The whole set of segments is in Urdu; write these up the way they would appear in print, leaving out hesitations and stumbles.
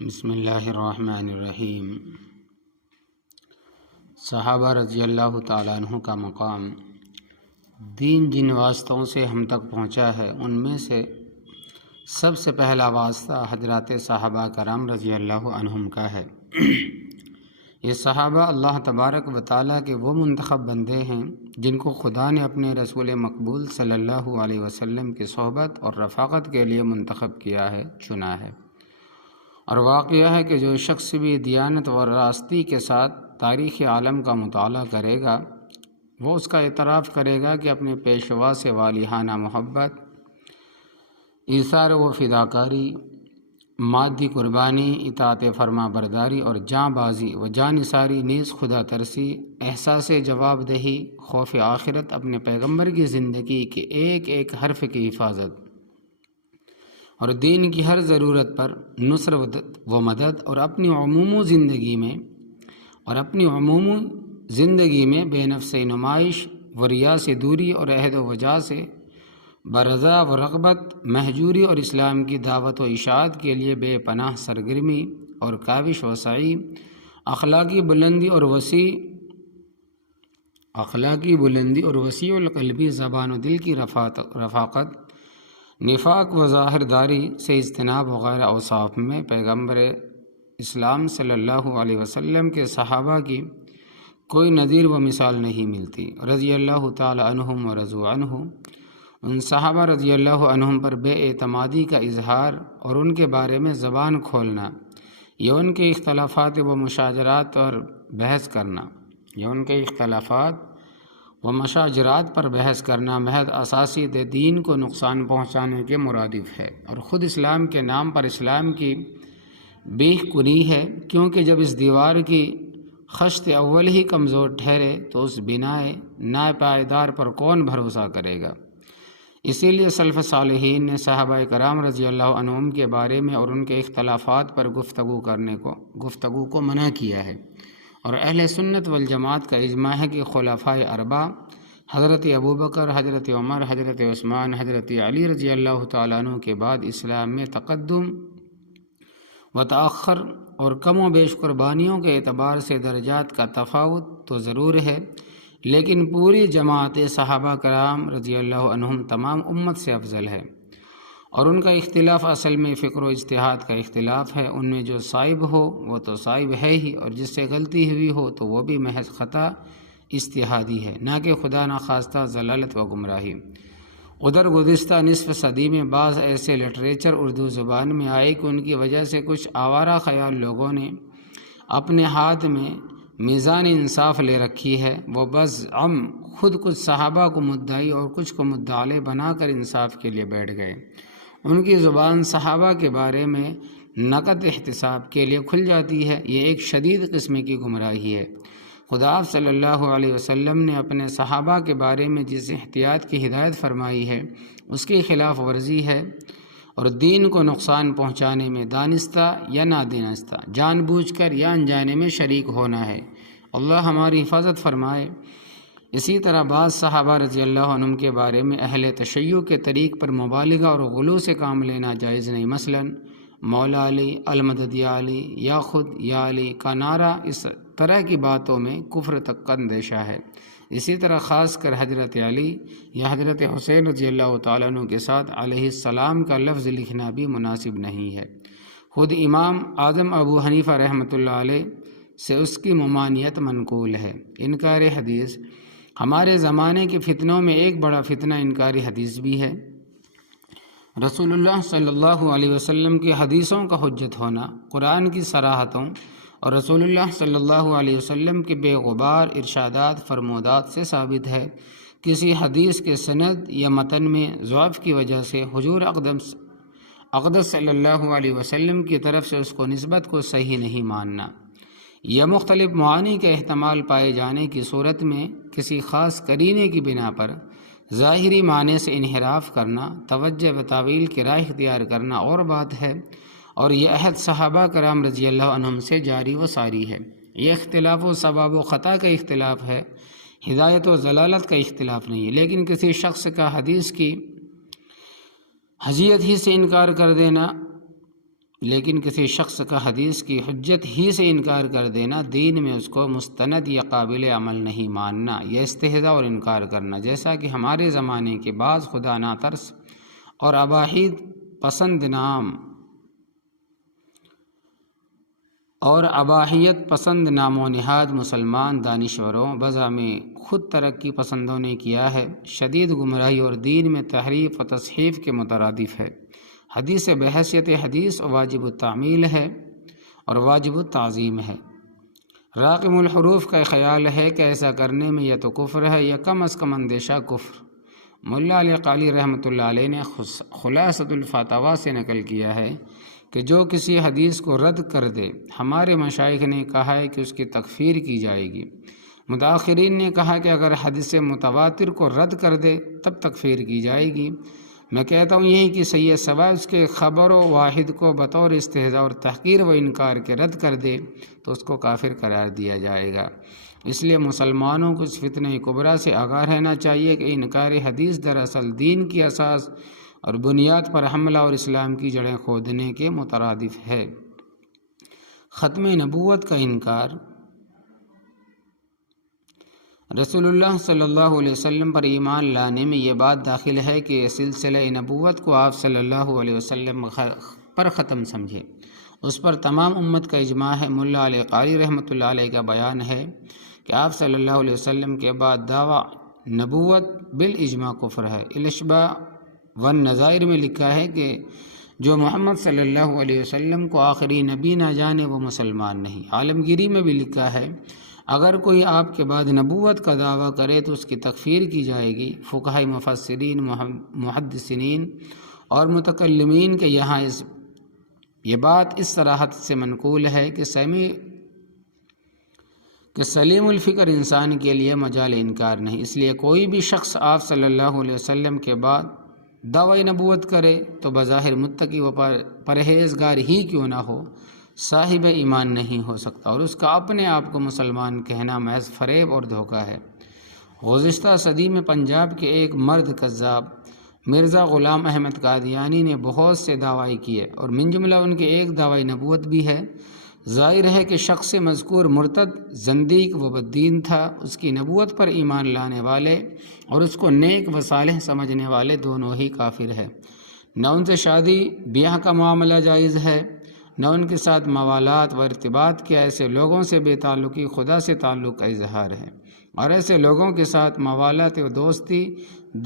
بسم اللہ الرحمن الرحیم۔ صحابہ رضی اللہ تعالیٰ عنہ کا مقام دین جن واسطوں سے ہم تک پہنچا ہے ان میں سے سب سے پہلا واسطہ حضرات صحابہ کرام رضی اللہ عنہم کا ہے۔ یہ صحابہ اللہ تبارک و تعالیٰ کے وہ منتخب بندے ہیں جن کو خدا نے اپنے رسول مقبول صلی اللہ علیہ وسلم کی صحبت اور رفاقت کے لیے منتخب کیا ہے، چنا ہے۔ اور واقعہ ہے کہ جو شخص بھی دیانت و راستی کے ساتھ تاریخ عالم کا مطالعہ کرے گا وہ اس کا اعتراف کرے گا کہ اپنے پیشوا سے والہانہ محبت، ایثار و فداکاری، مادی قربانی، اطاعت فرما برداری اور جاں بازی و جاں نثاری، نیز خدا ترسی، احساس جواب دہی، خوف آخرت، اپنے پیغمبر کی زندگی کے ایک ایک حرف کی حفاظت اور دین کی ہر ضرورت پر نصرت و مدد، اور اپنی عمومی زندگی میں بے نفس نمائش و ریا سے دوری اور عہد و وجا سے برضا و رغبت، مہجوری اور اسلام کی دعوت و اشاعت کے لیے بے پناہ سرگرمی اور کاوش و سعی، اخلاقی بلندی اور وسیع القلبی زبان و دل کی رفاقت، نفاق و ظاہر داری سے اجتناب وغیرہ اوصاف میں پیغمبر اسلام صلی اللہ علیہ وسلم کے صحابہ کی کوئی نظیر و مثال نہیں ملتی، رضی اللہ تعالی عنہم و رضوا عنہ۔ ان صحابہ رضی اللہ عنہم پر بے اعتمادی کا اظہار اور ان کے بارے میں زبان کھولنا یا ان کے اختلافات و مشاجرات پر بحث کرنا محض اساسی دین کو نقصان پہنچانے کے مرادف ہے اور خود اسلام کے نام پر اسلام کی بیخ کنی ہے، کیونکہ جب اس دیوار کی خشت اول ہی کمزور ٹھہرے تو اس بنائے ناپائیدار پر کون بھروسہ کرے گا۔ اسی لیے سلف صالحین نے صحابہ کرام رضی اللہ عنہم کے بارے میں اور ان کے اختلافات پر گفتگو کو منع کیا ہے، اور اہل سنت والجماعت کا اجماع ہے کہ خلفائے اربعہ حضرت ابوبکر، حضرت عمر، حضرت عثمان، حضرت علی رضی اللہ تعالیٰ عنہ کے بعد اسلام میں تقدم و تأخر اور کم و بیش قربانیوں کے اعتبار سے درجات کا تفاوت تو ضرور ہے، لیکن پوری جماعت صحابہ کرام رضی اللہ عنہم تمام امت سے افضل ہے، اور ان کا اختلاف اصل میں فکر و اجتہاد کا اختلاف ہے۔ ان میں جو صائب ہو وہ تو صائب ہے ہی، اور جس سے غلطی ہوئی ہو تو وہ بھی محض خطا اجتہادی ہے، نہ کہ خدا نخواستہ ضلالت و گمراہی۔ ادھر گزشتہ نصف صدی میں بعض ایسے لٹریچر اردو زبان میں آئے کہ ان کی وجہ سے کچھ آوارہ خیال لوگوں نے اپنے ہاتھ میں میزان انصاف لے رکھی ہے۔ وہ بزعم خود کچھ صحابہ کو مدعی اور کچھ کو مدعی بنا کر انصاف کے لیے بیٹھ گئے۔ ان کی زبان صحابہ کے بارے میں نقد احتساب کے لیے کھل جاتی ہے۔ یہ ایک شدید قسم کی گمراہی ہے۔ خدا صلی اللہ علیہ وسلم نے اپنے صحابہ کے بارے میں جس احتیاط کی ہدایت فرمائی ہے اس کی خلاف ورزی ہے، اور دین کو نقصان پہنچانے میں دانستہ یا نادانستہ، جان بوجھ کر یا انجانے میں شریک ہونا ہے۔ اللہ ہماری حفاظت فرمائے۔ اسی طرح بعض صحابہ رضی اللہ عنہم کے بارے میں اہل تشیع کے طریق پر مبالغہ اور غلو سے کام لینا جائز نہیں۔ مثلاً مولا علی، المدد یا علی، یا خود یا علی کا نعرہ، اس طرح کی باتوں میں کفر تک کا اندیشہ ہے۔ اسی طرح خاص کر حضرت علی یا حضرت حسین رضی اللہ تعالیٰ عنہ کے ساتھ علیہ السلام کا لفظ لکھنا بھی مناسب نہیں ہے۔ خود امام اعظم ابو حنیفہ رحمۃ اللہ علیہ سے اس کی ممانعت منقول ہے۔ انکار حدیث ہمارے زمانے کے فتنوں میں ایک بڑا فتنہ انکار حدیث بھی ہے۔ رسول اللہ صلی اللہ علیہ وسلم کی حدیثوں کا حجت ہونا قرآن کی صراحتوں اور رسول اللہ صلی اللہ علیہ وسلم کے بے غبار ارشادات فرمودات سے ثابت ہے۔ کسی حدیث کے سند یا متن میں ضعف کی وجہ سے حضور اقدس صلی اللہ علیہ وسلم کی طرف سے اس کو نسبت کو صحیح نہیں ماننا، یا مختلف معانی کے احتمال پائے جانے کی صورت میں کسی خاص قرینے کی بنا پر ظاہری معنی سے انحراف کرنا، توجہ و تعویل کی راہ اختیار کرنا اور بات ہے، اور یہ عہد صحابہ کرام رضی اللہ عنہم سے جاری و ساری ہے۔ یہ اختلاف و ثواب و خطا کا اختلاف ہے، ہدایت و ضلالت کا اختلاف نہیں ہے۔ لیکن کسی شخص کا حدیث کی حجیت ہی سے انکار کر دینا لیکن کسی شخص کا حدیث کی حجت ہی سے انکار کر دینا، دین میں اس کو مستند یا قابل عمل نہیں ماننا، یہ استہزاء اور انکار کرنا، جیسا کہ ہمارے زمانے کے بعض خدا ناترس اور اباحید پسند نام اور اباحیت پسند نام و نہاد مسلمان دانشوروں بزعمِ خود ترقی پسندوں نے کیا ہے، شدید گمراہی اور دین میں تحریف و تصحیف کے مترادف ہے۔ حدیث بحیثیت حدیث واجب التعمیل ہے اور واجب التعظیم ہے۔ راقم الحروف کا خیال ہے کہ ایسا کرنے میں یا تو کفر ہے یا کم از کم اندیشہ کفر۔ ملا علی قاری رحمۃ اللہ علیہ نے خلاصۃ الفتاویٰ سے نقل کیا ہے کہ جو کسی حدیث کو رد کر دے، ہمارے مشائخ نے کہا ہے کہ اس کی تکفیر کی جائے گی۔ متاخرین نے کہا کہ اگر حدیث متواتر کو رد کر دے تب تکفیر کی جائے گی۔ میں کہتا ہوں یہی کہ سید سوائے اس کے خبر و واحد کو بطور استہزاء اور تحقیر و انکار کے رد کر دے تو اس کو کافر قرار دیا جائے گا۔ اس لیے مسلمانوں کو اس فتنہ کبریٰ سے آگاہ رہنا چاہیے کہ انکار حدیث دراصل دین کی اساس اور بنیاد پر حملہ اور اسلام کی جڑیں کھودنے کے مترادف ہے۔ ختم نبوت کا انکار۔ رسول اللہ صلی اللہ علیہ وسلم پر ایمان لانے میں یہ بات داخل ہے کہ سلسلہ نبوت کو آپ صلی اللہ علیہ وسلم پر ختم سمجھے، اس پر تمام امت کا اجماع ہے۔ ملا علی قاری رحمۃ اللہ علیہ کا بیان ہے کہ آپ صلی اللہ علیہ وسلم کے بعد دعویٰ نبوت بالاجماع کفر ہے۔ الاشباع والنظائر میں لکھا ہے کہ جو محمد صلی اللہ علیہ وسلم کو آخری نبی نہ جانے وہ مسلمان نہیں۔ عالمگیری میں بھی لکھا ہے اگر کوئی آپ کے بعد نبوت کا دعویٰ کرے تو اس کی تکفیر کی جائے گی۔ فقہاء مفسرین، محدثین اور متکلمین کے یہاں یہ بات اس صراحت سے منقول ہے کہ سلیم الفکر انسان کے لیے مجال انکار نہیں۔ اس لیے کوئی بھی شخص آپ صلی اللہ علیہ وسلم کے بعد دعوی نبوت کرے تو بظاہر متقی و پرہیزگار ہی کیوں نہ ہو، صاحب ایمان نہیں ہو سکتا، اور اس کا اپنے آپ کو مسلمان کہنا محض فریب اور دھوکہ ہے۔ گزشتہ صدی میں پنجاب کے ایک مرد کذاب مرزا غلام احمد قادیانی نے بہت سے دعوی کیے اور من جملہ ان کے ایک دعوی نبوت بھی ہے۔ ظاہر ہے کہ شخص مذکور مرتد، زندیق و بددین تھا۔ اس کی نبوت پر ایمان لانے والے اور اس کو نیک و صالح سمجھنے والے دونوں ہی کافر ہے۔ نہ ان سے شادی بیاہ کا معاملہ جائز ہے، نہ ان کے ساتھ موالات و ارتباط کے۔ ایسے لوگوں سے بے تعلقی خدا سے تعلق کا اظہار ہے، اور ایسے لوگوں کے ساتھ موالات و دوستی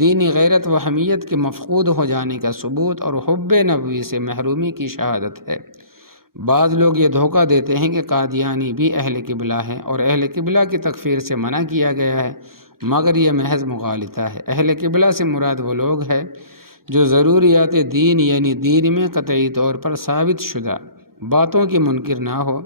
دینی غیرت و حمیت کے مفقود ہو جانے کا ثبوت اور حب نبوی سے محرومی کی شہادت ہے۔ بعض لوگ یہ دھوکہ دیتے ہیں کہ قادیانی بھی اہل قبلہ ہیں اور اہل قبلہ کی تکفیر سے منع کیا گیا ہے، مگر یہ محض مغالطہ ہے۔ اہل قبلہ سے مراد وہ لوگ ہیں جو ضروریات دین یعنی دین میں قطعی طور پر ثابت شدہ باتوں کی منکر نہ ہو۔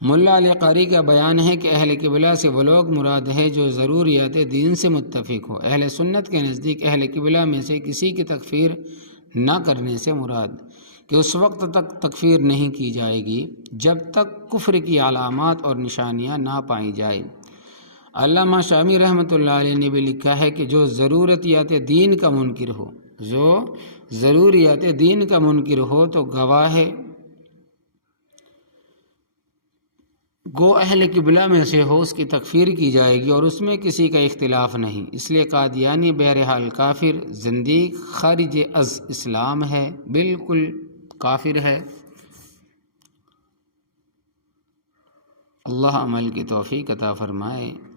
ملا علی قاری کا بیان ہے کہ اہل قبلہ سے وہ لوگ مراد ہے جو ضروریات دین سے متفق ہو۔ اہل سنت کے نزدیک اہل قبلہ میں سے کسی کی تکفیر نہ کرنے سے مراد کہ اس وقت تک تکفیر نہیں کی جائے گی جب تک کفر کی علامات اور نشانیاں نہ پائی جائیں۔ علامہ شامی رحمۃ اللہ علیہ نے بھی لکھا ہے کہ جو ضروریات دین کا منکر ہو تو گواہ گو اہل قبلہ میں سے ہو، اس کی تکفیر کی جائے گی اور اس میں کسی کا اختلاف نہیں۔ اس لیے قادیانی بہرحال کافر، زندیق، خارج از اسلام ہے، بالکل کافر ہے۔ اللہ عمل کی توفیق عطا فرمائے۔